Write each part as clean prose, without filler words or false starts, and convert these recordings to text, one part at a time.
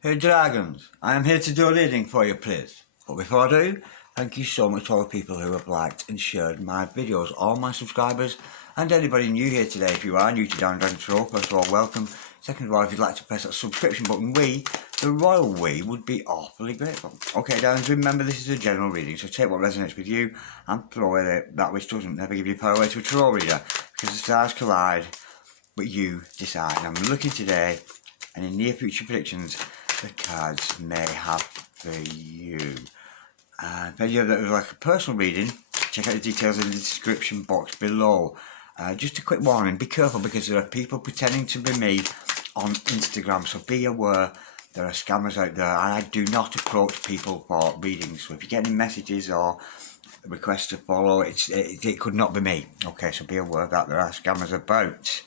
Hey Dragons, I am here to do a reading for you please. But before I do, thank you so much to all the people who have liked and shared my videos, all my subscribers and anybody new here today. If you are new to Down Dragon Tarot, first of all welcome. Second of all, if you'd like to press that subscription button, the royal we, would be awfully grateful. Okay Dragons, remember this is a general reading, so take what resonates with you and throw away that which doesn't. Never give your power away to a tarot reader, because the stars collide, but you decide. I'm looking today, and in near future predictions, the cards may have for you. And if any of that was like a personal reading, check out the details in the description box below. Just a quick warning, be careful because there are people pretending to be me on Instagram, so be aware there are scammers out there, and I do not approach people for readings. So if you get any messages or requests to follow, it could not be me. Okay, so be aware that there are scammers about.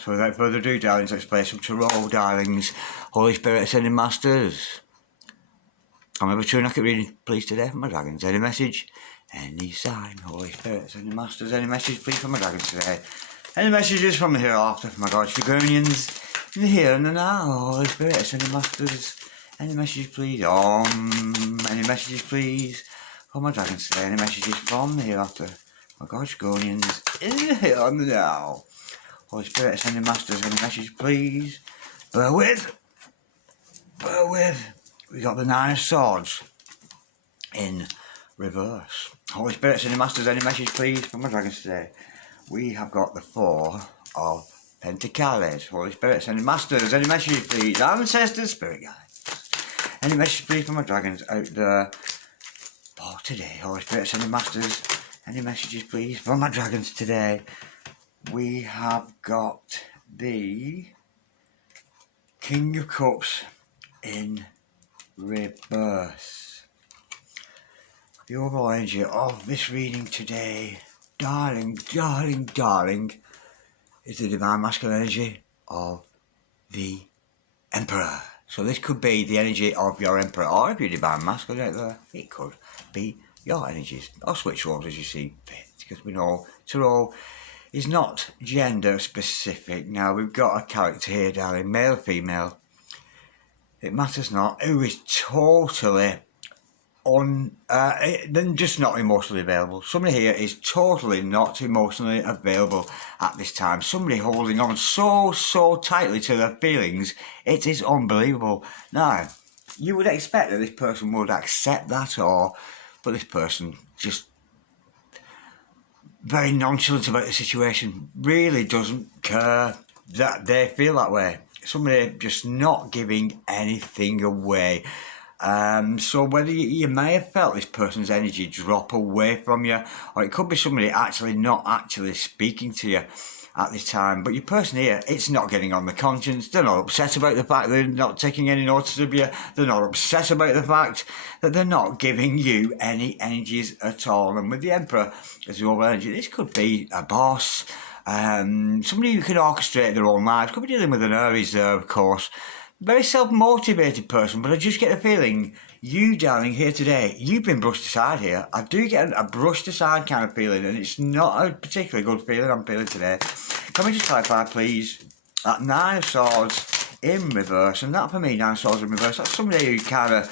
So without further ado, darlings, let's play some tarot, darlings. Holy Spirit, Ascending Masters, I'm over to an accurate reading, please, today from my dragons. Any message, any sign. Holy Spirit, Ascending Masters, any message, please, from my dragons today. Any messages from the hereafter, from my gods, Dragonians, in the here and the now. Holy Spirit, Ascending Masters, any message, please. Any messages, please, from my dragons today. Any messages from the hereafter, my gods, Dragonians, in the here and the now. Holy Spirit, Ascending Masters, any message, please. Bear with. We got the Nine of Swords in reverse. Holy Spirit, Ascending Masters, any message, please, from my dragons today. We have got the Four of Pentacles. Holy Spirit, Ascending Masters, any message, please. Ancestors, Spirit Guides, any message, please, from my dragons out there for today. Holy Spirit, Ascending Masters, any messages, please, from my dragons today. We have got the King of Cups in reverse. The overall energy of this reading today, darling, is the divine masculine energy of the Emperor. So this could be the energy of your Emperor, or if you're divine masculine out there, it could be your energies, or switch roles as you see fit, because we know tarot is not gender specific. Now we've got a character here, darling, male or female, it matters not, who is totally just not emotionally available. Somebody here is totally not emotionally available at this time. Somebody holding on so tightly to their feelings, it is unbelievable. Now you would expect that this person would accept that, but this person just very nonchalant about the situation, really doesn't care that they feel that way. Somebody just not giving anything away. So whether you may have felt this person's energy drop away from you, or it could be somebody not actually speaking to you at this time, but your person here, it's not getting on the conscience. They're not upset about the fact they're not taking any notice of you. They're not upset about the fact that they're not giving you any energies at all. And with the Emperor as the overall energy, this could be a boss, somebody who can orchestrate their own lives. Could be dealing with an Aries there, of course. Very self-motivated person, but I just get the feeling you, darling, here today, you've been brushed aside here. I do get a brushed aside kind of feeling, and it's not a particularly good feeling I'm feeling today. Can we just clarify, please, that Nine of Swords in reverse, and that for me, Nine of Swords in reverse, that's somebody who kind of,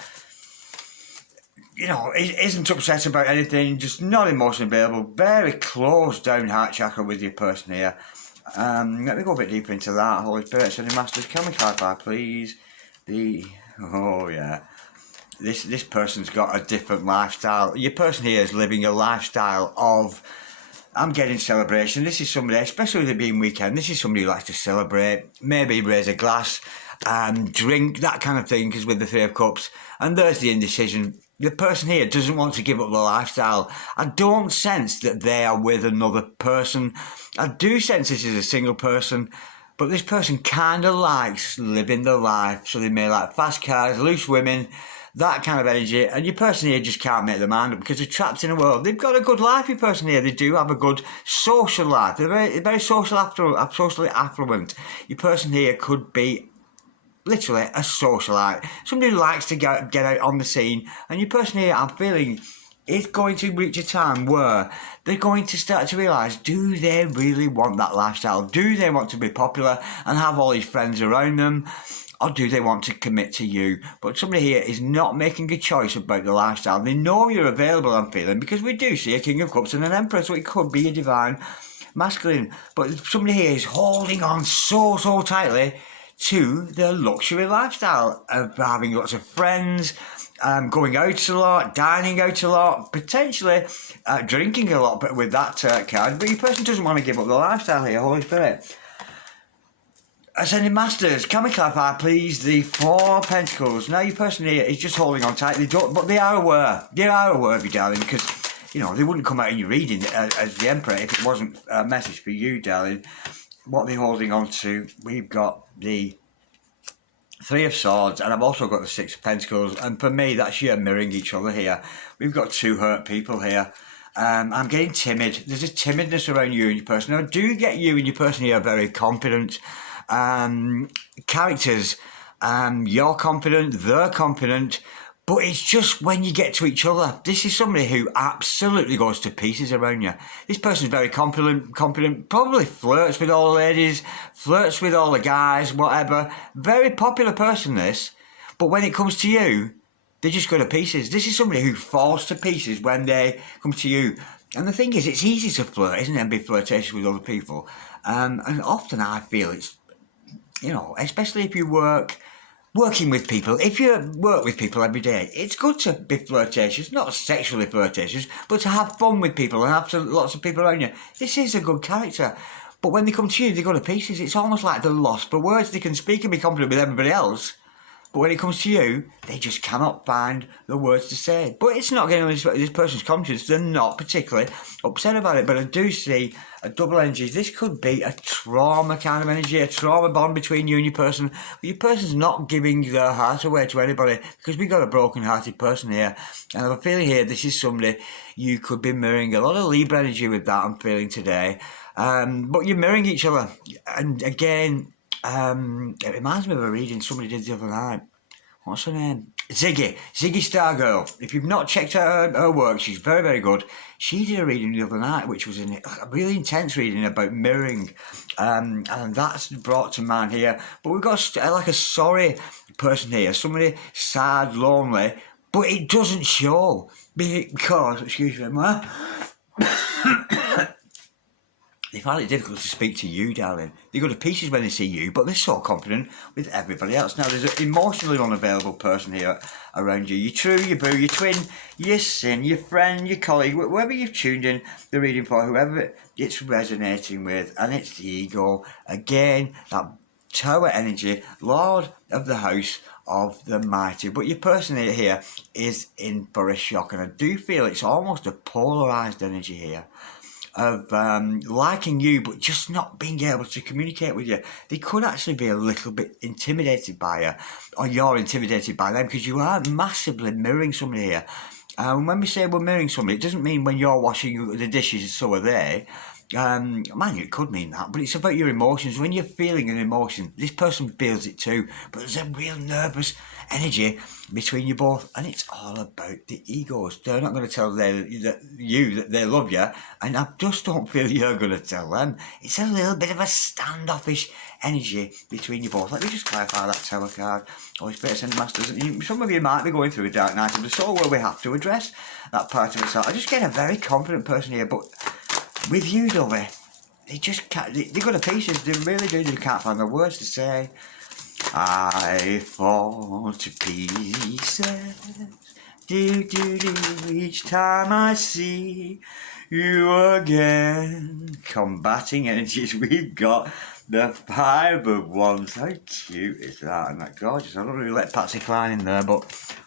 isn't upset about anything, just not emotionally available, very closed down heart chakra with your person here. Let me go a bit deeper into that. Holy Spirit, Ascending Masters, can we clarify, please? Oh yeah, this person's got a different lifestyle. Your person here is living a lifestyle of, I'm getting celebration. This is somebody, especially with it being weekend, this is somebody who likes to celebrate, maybe raise a glass, drink, that kind of thing, because with the Three of Cups, and there's the indecision. The person here doesn't want to give up the lifestyle. I don't sense that they are with another person. I do sense this is a single person, but this person kind of likes living their life. So they may like fast cars, loose women, that kind of energy. And your person here just can't make their mind up because they're trapped in a world. They've got a good life, your person here. They do have a good social life. They're very socially affluent. Your person here could be literally a socialite, somebody who likes to get out on the scene, and your person here, I'm feeling, is going to reach a time where they're going to start to realise, do they really want that lifestyle? Do they want to be popular and have all these friends around them? or do they want to commit to you? But somebody here is not making a choice about the lifestyle. They know you're available, I'm feeling, because we do see a King of Cups and an Emperor, so it could be a divine masculine. But somebody here is holding on so tightly to the luxury lifestyle of having lots of friends, going out a lot, dining out a lot, potentially drinking a lot, but with that card. But your person doesn't want to give up the lifestyle here, Holy Spirit. Ascending Masters, can we clarify, please, the 4 Pentacles? Now, your person here is just holding on tight. They don't, but they are aware. They are aware of you, darling, because, you know, they wouldn't come out in your reading as the Emperor if it wasn't a message for you, darling. What they're holding on to, we've got the 3 of Swords, and I've also got the 6 of Pentacles, and for me, that's you mirroring each other here. We've got 2 hurt people here. I'm getting timid. There's a timidness around you and your person. Now, I do get you and your person here very confident. Characters, you're confident, they're confident, but it's just when you get to each other. This is somebody who absolutely goes to pieces around you. This person's very confident, probably flirts with all the ladies, flirts with all the guys, whatever. Very popular person, this, but when it comes to you, they just go to pieces. This is somebody who falls to pieces when they come to you. And the thing is, it's easy to flirt, isn't it, and be flirtatious with other people. And often I feel it's, you know, especially if you working with people, if you work with people every day, it's good to be flirtatious, not sexually flirtatious, but to have fun with people and have lots of people around you. This is a good character. But when they come to you, they go to pieces. It's almost like they're lost for words. They can speak and be confident with everybody else, but when it comes to you, they just cannot find the words to say. But it's not getting this person's conscience. They're not particularly upset about it. But I do see a double energy. This could be a trauma kind of energy, a trauma bond between you and your person. But your person's not giving their heart away to anybody, because we've got a broken-hearted person here. And I have a feeling here this is somebody you could be mirroring. A lot of Libra energy with that I'm feeling today. But you're mirroring each other. And again, it reminds me of a reading somebody did the other night. What's her name? Ziggy Stargirl. If you've not checked out her work, she's very, very good. She did a reading the other night, which was a really intense reading about mirroring. And that's brought to mind here. But we've got like a sorry person here, somebody sad, lonely, but it doesn't show because, excuse me, they find it difficult to speak to you, darling. They go to pieces when they see you, but they're so confident with everybody else. Now, there's an emotionally unavailable person here around you. Your true, your boo, your twin, your sin, your friend, your colleague, whoever you've tuned in the reading for, whoever it's resonating with, and it's the ego. Again, that Tower energy, Lord of the House of the Mighty. But your person here is in for a shock, and I do feel it's almost a polarised energy here. Of liking you but just not being able to communicate with you. They could actually be a little bit intimidated by you, or you're intimidated by them, because you are massively mirroring somebody here. And when we say we're mirroring somebody, it doesn't mean when you're washing the dishes so are they. Mind you, it could mean that, but it's about your emotions. When you're feeling an emotion, this person feels it too, but there's a real nervous energy between you both, and it's all about the egos. They're not going to tell you that they love you, and I just don't feel you're going to tell them. It's a little bit of a standoffish energy between you both. Let me just clarify that Tower card. Holy Spirit, Ascended Masters. Some of you might be going through a dark night of the soul where we have to address that part of itself. I just get a very confident person here, but with you, Dovey, they just can't, they go to pieces, they really do, they can't find the words to say. I fall to pieces, each time I see you again. Combating energies, we've got the 5 of Wands. How cute is that? Isn't that gorgeous? I don't really let Patsy Cline in there, but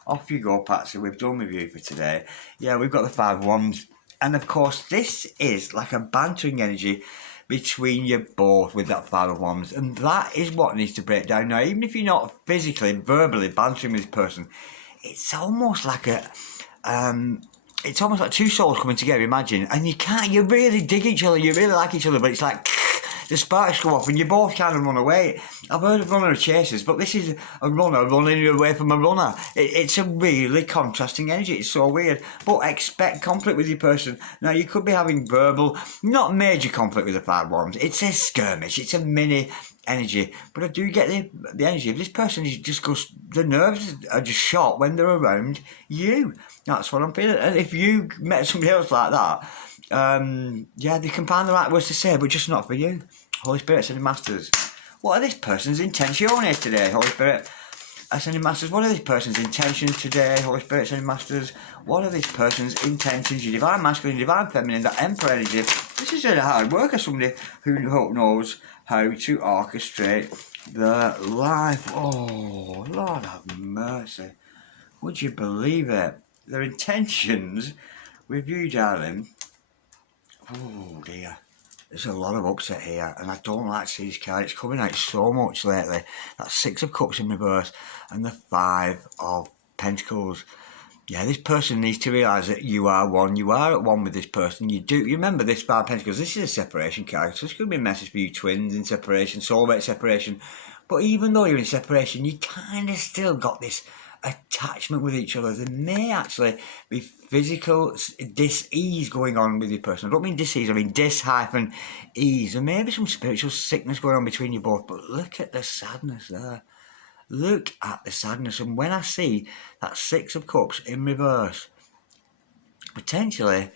off you go, Patsy, we've done with you for today. Yeah, we've got the 5 of Wands. And of course, this is like a bantering energy between you both with that 5 of Wands. And that is what needs to break down. Now, even if you're not physically, verbally bantering with this person, it's almost like it's almost like 2 souls coming together, imagine. And you really dig each other, you really like each other, but it's like, the sparks go off and you both kind of run away. I've heard of runner chasers, but this is a runner running away from a runner. It's a really contrasting energy. It's so weird. But expect conflict with your person. Now, you could be having verbal, not major conflict with the 5 wands. It's a skirmish. It's a mini energy. But I do get the energy. If this person is just goes, the nerves are just shot when they're around you. That's what I'm feeling. And if you met somebody else like that, yeah, they can find the right words to say, but just not for you. Holy Spirit, Ascended Masters. What are this person's intentions today, Holy Spirit? Ascended Masters, what are this person's intentions today, Holy Spirit, Ascended Masters? What are this person's intentions? Your Divine Masculine, Divine Feminine, that Emperor energy. This is a hard worker, somebody who knows how to orchestrate their life. Oh, Lord have mercy. Would you believe it? Their intentions with you, darling. Oh dear, there's a lot of upset here, and I don't like to see this card. It's coming out so much lately. That's 6 of Cups in reverse and the 5 of Pentacles. Yeah, this person needs to realise that you are one. You are at one with this person. You remember this 5 of Pentacles. This is a separation card, so it's going to be a message for you twins in separation, soulmate separation. But even though you're in separation, you kind of still got this attachment with each other. There may actually be physical dis-ease going on with your person. I don't mean dis-ease, I mean dis-ease. There may be some spiritual sickness going on between you both, but look at the sadness there. Look at the sadness. And when I see that 6 of Cups in reverse, potentially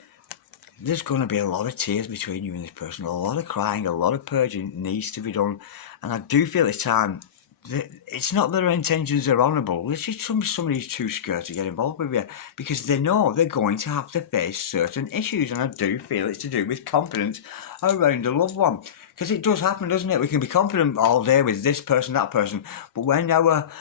there's going to be a lot of tears between you and this person, a lot of crying, a lot of purging needs to be done. And I do feel it's time. It's not that their intentions are honourable. It's just somebody who's too scared to get involved with you because they know they're going to have to face certain issues, and I do feel it's to do with confidence around a loved one. Because it does happen, doesn't it? We can be confident all day with this person, that person, but when our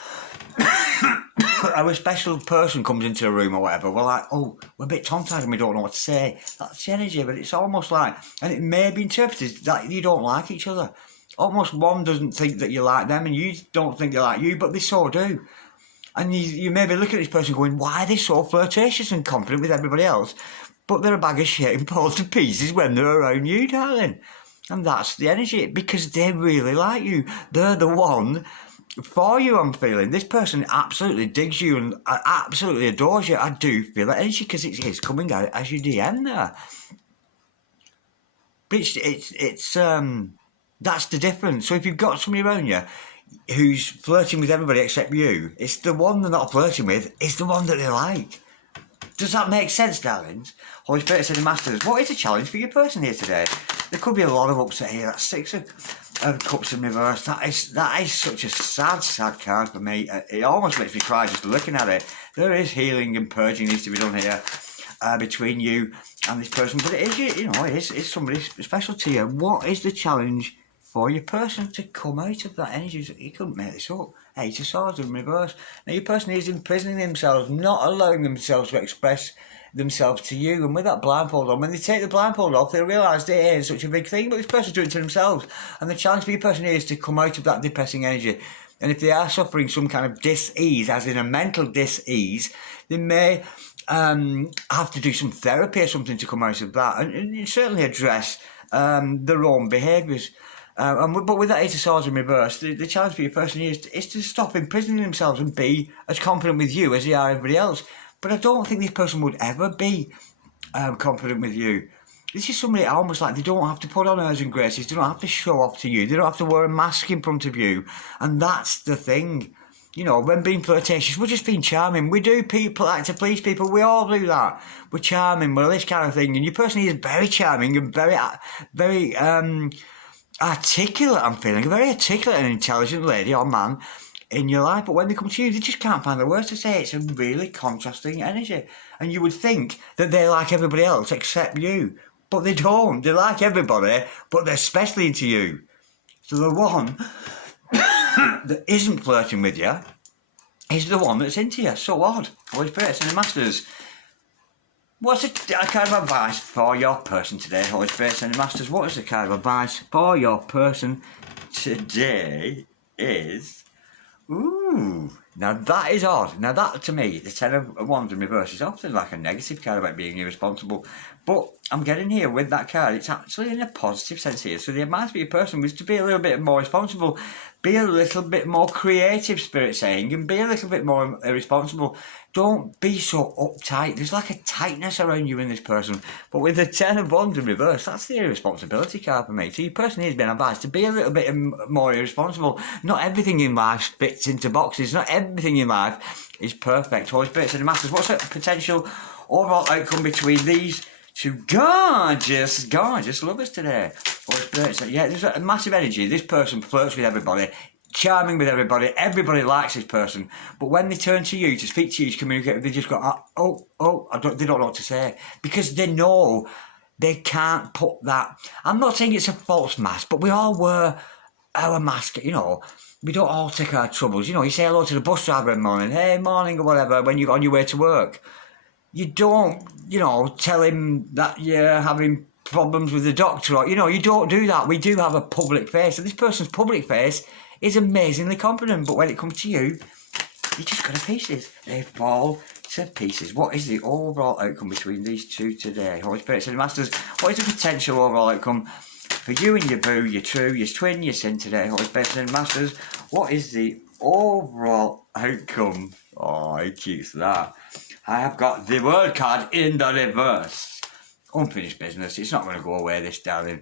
special person comes into a room or whatever, we're like, oh, we're a bit tongue-tied and we don't know what to say. That's the energy, but it's almost like, and it may be interpreted that you don't like each other. Almost one doesn't think that you like them and you don't think they like you, but they so do. And you may be looking at this person going, why are they so flirtatious and confident with everybody else? But they're a bag of shit and pulled to pieces when they're around you, darling. And that's the energy, because they really like you. They're the one for you, I'm feeling. This person absolutely digs you and absolutely adores you. I do feel that energy because it's coming out as your DM there. But it's that's the difference. So if you've got somebody around you who's flirting with everybody except you, it's the one they're not flirting with, it's the one that they like. Does that make sense, darlings? Holy Spirit, Ascended Masters, what is the challenge for your person here today? There could be a lot of upset here. That's 6 of Cups in reverse. That is such a sad card for me. It almost makes me cry just looking at it. There is healing and purging needs to be done here between you and this person. But it is, you know, it's somebody special to you. What is the challenge for your person to come out of that energy? You couldn't make this up. 8 of Swords in reverse. Now your person is imprisoning themselves, not allowing themselves to express themselves to you. And with that blindfold on, when they take the blindfold off, they realise it ain't such a big thing, but this person's doing it to themselves. And the challenge for your person is to come out of that depressing energy. And if they are suffering some kind of dis-ease, as in a mental dis-ease, they may have to do some therapy or something to come out of that, and certainly address their own behaviours. But with that 8 of Swords in reverse, the challenge for your person is to stop imprisoning themselves and be as confident with you as they are everybody else. But I don't think this person would ever be confident with you. This is somebody almost like they don't have to put on airs and graces, they don't have to show off to you, they don't have to wear a mask in front of you. And that's the thing. You know, when being flirtatious, we're just being charming. We do people like to please people. We all do that. We're charming. We're this kind of thing. And your person is very charming and very articulate, I'm feeling. A very articulate and intelligent lady or man in your life. But when they come to you, they just can't find the words to say. It's a really contrasting energy. And you would think that they like everybody else except you. But they don't. They like everybody, but they're especially into you. So the one that isn't flirting with you is the one that's into you. So odd. Holy Spirit, Ascended Masters. What's a card of advice for your person today, Holy Spirit, Ascended Masters? What is the card of advice for your person today is... Ooh, now that is odd. Now that, to me, the 10 of Wands in reverse is often like a negative card about being irresponsible. But I'm getting here with that card, it's actually in a positive sense here. So the advice for your person was to be a little bit more responsible, be a little bit more creative, Spirit saying, and be a little bit more responsible. Don't be so uptight. There's like a tightness around you in this person. But with the Ten of Wands in reverse, that's the irresponsibility card for me. So your person has been advised to be a little bit more irresponsible. Not everything in life fits into boxes. Not everything in life is perfect. Holy Spirit and Masters, what's the potential overall outcome between these two gorgeous lovers today? Holy Spirit, so yeah, there's a massive energy. This person flirts with everybody, charming with everybody. Everybody likes this person, but when they turn to you to speak to you, to communicate, they just go, they don't know what to say, because they know they can't put that. I'm not saying it's a false mask, but we all wear our mask, you know. We don't all take our troubles. You know, you say hello to the bus driver in the morning, hey, morning, or whatever, when you're on your way to work. You don't, you know, tell him that you're having problems with the doctor, or, you know, you don't do that. We do have a public face, and this person's public face is amazingly confident, but when it comes to you, you just go to pieces. They fall to pieces. What is the overall outcome between these two today? Holy Spirits and Masters, what is the potential overall outcome for you and your boo, your true, your twin, your sin today? Holy Spirits and Masters, what is the overall outcome? Oh, how cute's that? I have got the word card in the reverse. Unfinished business. It's not going to go away, this, darling.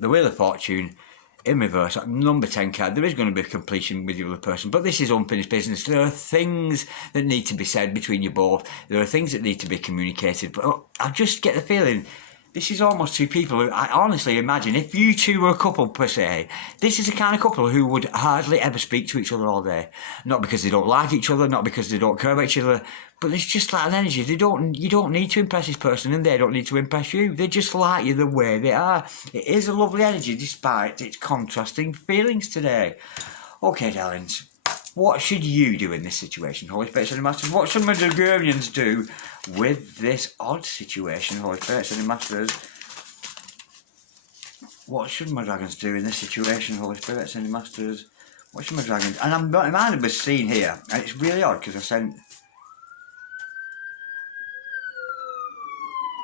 The Wheel of Fortune in reverse, number 10 card. There is going to be completion with the other person, but this is unfinished business. There are things that need to be said between you both. There are things that need to be communicated. But I just get the feeling this is almost two people who, I honestly imagine, if you two were a couple per se, this is the kind of couple who would hardly ever speak to each other all day. Not because they don't like each other, not because they don't care about each other, but it's just like an energy. You don't need to impress this person, and they don't need to impress you. They just like you the way they are. It is a lovely energy despite its contrasting feelings today. Okay, darlings. What should you do in this situation, Holy Spirits and Masters? What should my Dragonians do with this odd situation, Holy Spirits and Masters? What should my dragons do in this situation, Holy Spirits and Masters? What should my dragons... And I'm reminded of a scene here, and it's really odd because I sent...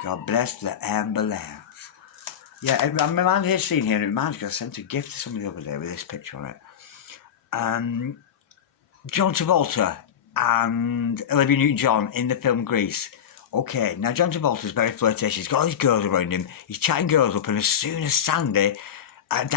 God bless the Amber Lamps. Yeah, I'm reminded of a scene here, and it reminds me because I sent a gift to somebody the other day with this picture on it. John Travolta and Olivia Newton-John in the film Grease. Okay, now John Travolta's very flirtatious. He's got all these girls around him. He's chatting girls up, and as soon as Sandy, as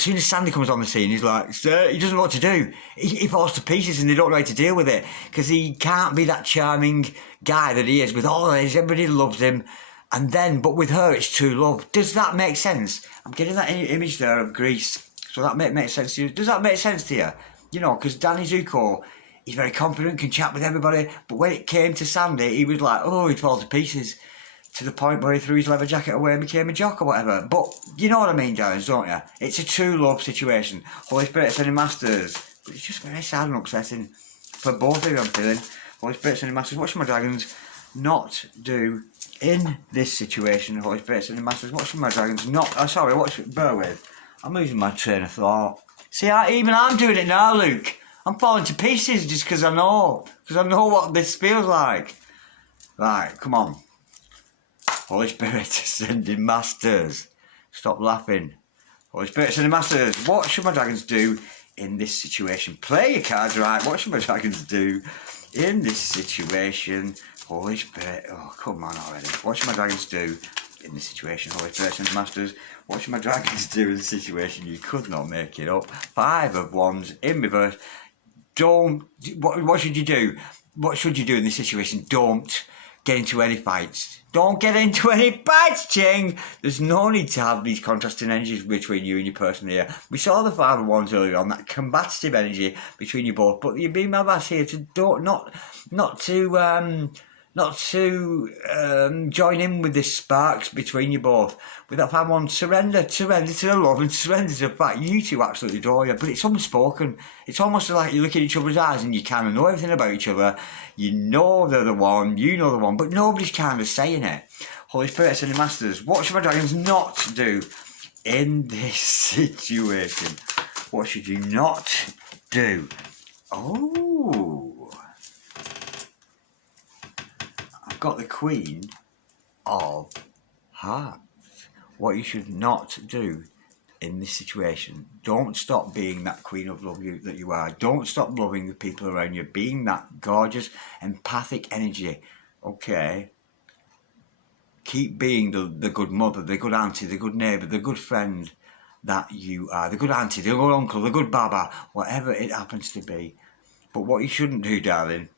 soon as Sandy comes on the scene, he's like, sir, he doesn't know what to do. He falls to pieces, and they don't know how to deal with it, because he can't be that charming guy that he is with all of this. Everybody loves him. And then, but with her, it's true love. Does that make sense? I'm getting that image there of Grease. So that makes sense to you. Does that make sense to you? You know, because Danny Zuko, he's very confident, can chat with everybody, but when it came to Sandy, he was like, oh, he'd fall to pieces, to the point where he threw his leather jacket away and became a jock or whatever. But you know what I mean, darlings, don't you? It's a true love situation. Holy Spirit and Masters. But it's just very sad and upsetting for both of you, I'm feeling. Holy Spirit and Masters, what should my dragons not do in this situation? Holy Spirit and Masters, what should my dragons not... Oh, sorry, bear with. I'm losing my train of thought. See, even I'm doing it now, Luke. I'm falling to pieces just because I know what this feels like. Right, come on. Holy Spirit, Ascending Masters. Stop laughing. Holy Spirit, Ascending Masters. What should my dragons do in this situation? Play your cards right. What should my dragons do in this situation? Holy Spirit. Oh, come on already. What should my dragons do in this situation? Holy Spirit, Ascending Masters. What should my dragons do in this situation? You could not make it up. 5 of Wands in reverse. What should you do? What should you do in this situation? Don't get into any fights. Don't get into any fights, Ching. There's no need to have these contrasting energies between you and your person here. We saw the 5 of Wands earlier on, that combative energy between you both. But you're being my advice here to not to join in with this sparks between you both. With that 5 of Wands, surrender to the love and surrender to the fact you two absolutely adore you. But it's unspoken. It's almost like you look at each other's eyes and you kind of know everything about each other. You know they're the one, you know the one, but nobody's kind of saying it. Holy Spirit, Ascending Masters, what should my dragons not do in this situation? What should you not do? Oh, I've got the Queen of heart. What you should not do in this situation, don't stop being that queen of love that you are. Don't stop loving the people around you, being that gorgeous, empathic energy, okay? Keep being the good mother, the good auntie, the good neighbour, the good friend that you are. The good auntie, the good uncle, the good baba, whatever it happens to be. But what you shouldn't do, darling,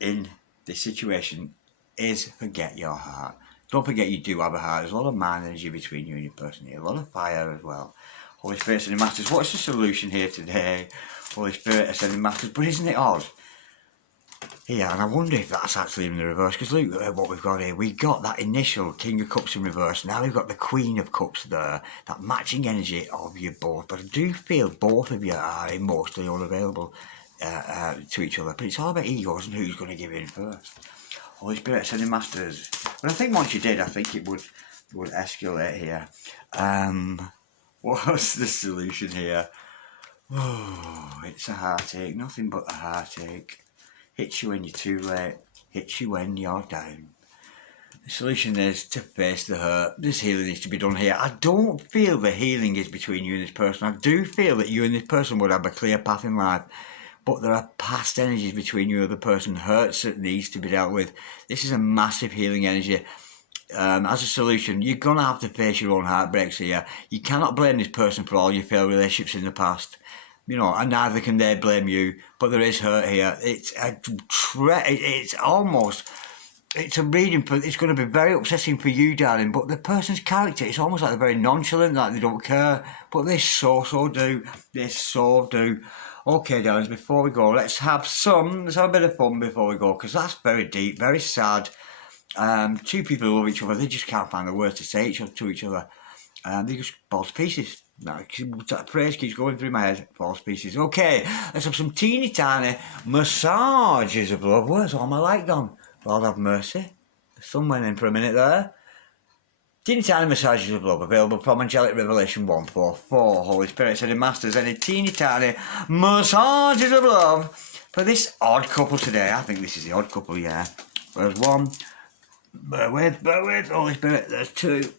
in this situation is forget your heart. Don't forget you do have a heart. There's a lot of man energy between you and your person here. A lot of fire as well. Holy Spirit sending masters. What's the solution here today? Holy Spirit sending masters. But isn't it odd? Yeah, and I wonder if that's actually in the reverse. Because look at what we've got here. We've got that initial King of Cups in reverse. Now we've got the Queen of Cups there. That matching energy of you both. But I do feel both of you are emotionally unavailable to each other. But it's all about egos and who's going to give in first. Holy Spirit sending masters. But I think once you did, I think it would escalate here. What's the solution here? Oh, it's a heartache. Nothing but a heartache. Hits you when you're too late. Hits you when you're down. The solution is to face the hurt. This healing needs to be done here. I don't feel the healing is between you and this person. I do feel that you and this person would have a clear path in life. But there are past energies between you and the person, hurts that needs to be dealt with. This is a massive healing energy. As a solution, you're going to have to face your own heartbreaks here. You cannot blame this person for all your failed relationships in the past. You know, and neither can they blame you. But there is hurt here. It's a reading for, it's going to be very upsetting for you, darling. But the person's character, it's almost like they're very nonchalant, like they don't care. But they so do. They so do. Okay, darlings, before we go, let's have a bit of fun before we go, because that's very deep, very sad. Two people who love each other, they just can't find the words to say to each other. They just fall to pieces. That phrase keeps going through my head, fall to pieces. Okay, let's have some teeny tiny massages of love. Where's all my light gone? Lord have mercy. The sun went in for a minute there. Teeny tiny massages of love available from Angelic Revelation 144. Holy Spirit sending masters, any teeny tiny massages of love for this odd couple today. I think this is the odd couple, yeah. There's one. Bear with, Holy Spirit. There's two.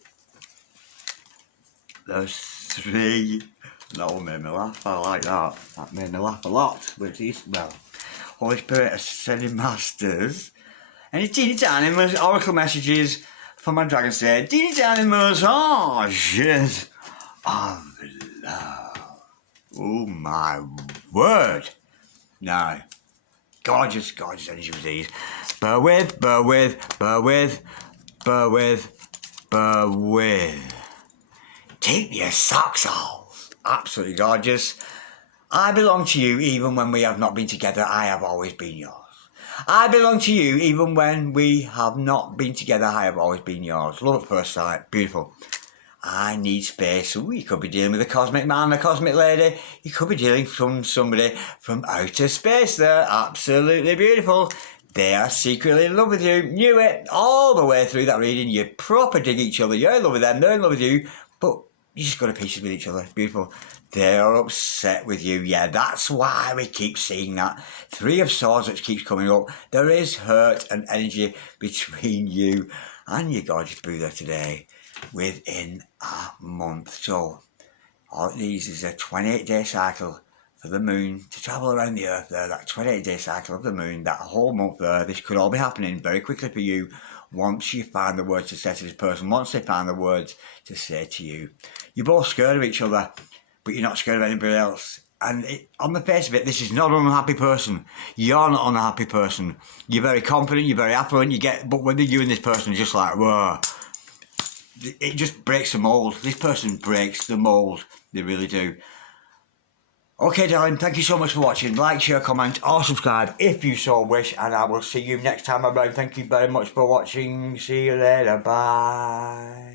There's three. That one made me laugh. I like that. That made me laugh a lot. Which is, well, Holy Spirit sending masters. Any teeny tiny oracle messages for my dragon said, teeny tiny massages of love. Oh my word. Now, gorgeous energy with these. Bear with. Take your socks off. Absolutely gorgeous. I belong to you even when we have not been together. I have always been yours. I belong to you even when we have not been together. I have always been yours. Love at first sight. Beautiful. I need space. Ooh, you could be dealing with a cosmic man, a cosmic lady. You could be dealing with somebody from outer space there. Absolutely beautiful. They are secretly in love with you. Knew it all the way through that reading. You proper dig each other. You're in love with them. They're in love with you. But you just go to pieces with each other. Beautiful. They're upset with you. Yeah, that's why we keep seeing that. Three of Swords that keeps coming up. There is hurt and energy between you and your gorgeous boo there today within a month. So, all it needs is a 28-day cycle for the moon to travel around the earth there. That 28-day cycle of the moon, that whole month there. This could all be happening very quickly for you once you find the words to say to this person, once they find the words to say to you. You're both scared of each other, but you're not scared of anybody else. And on the face of it, this is not an unhappy person. You're not an unhappy person. You're very confident, you're very affluent, but whether you and this person are just like, whoa, it just breaks the mould. This person breaks the mould. They really do. Okay, darling, thank you so much for watching. Like, share, comment, or subscribe if you so wish. And I will see you next time around. Thank you very much for watching. See you later. Bye.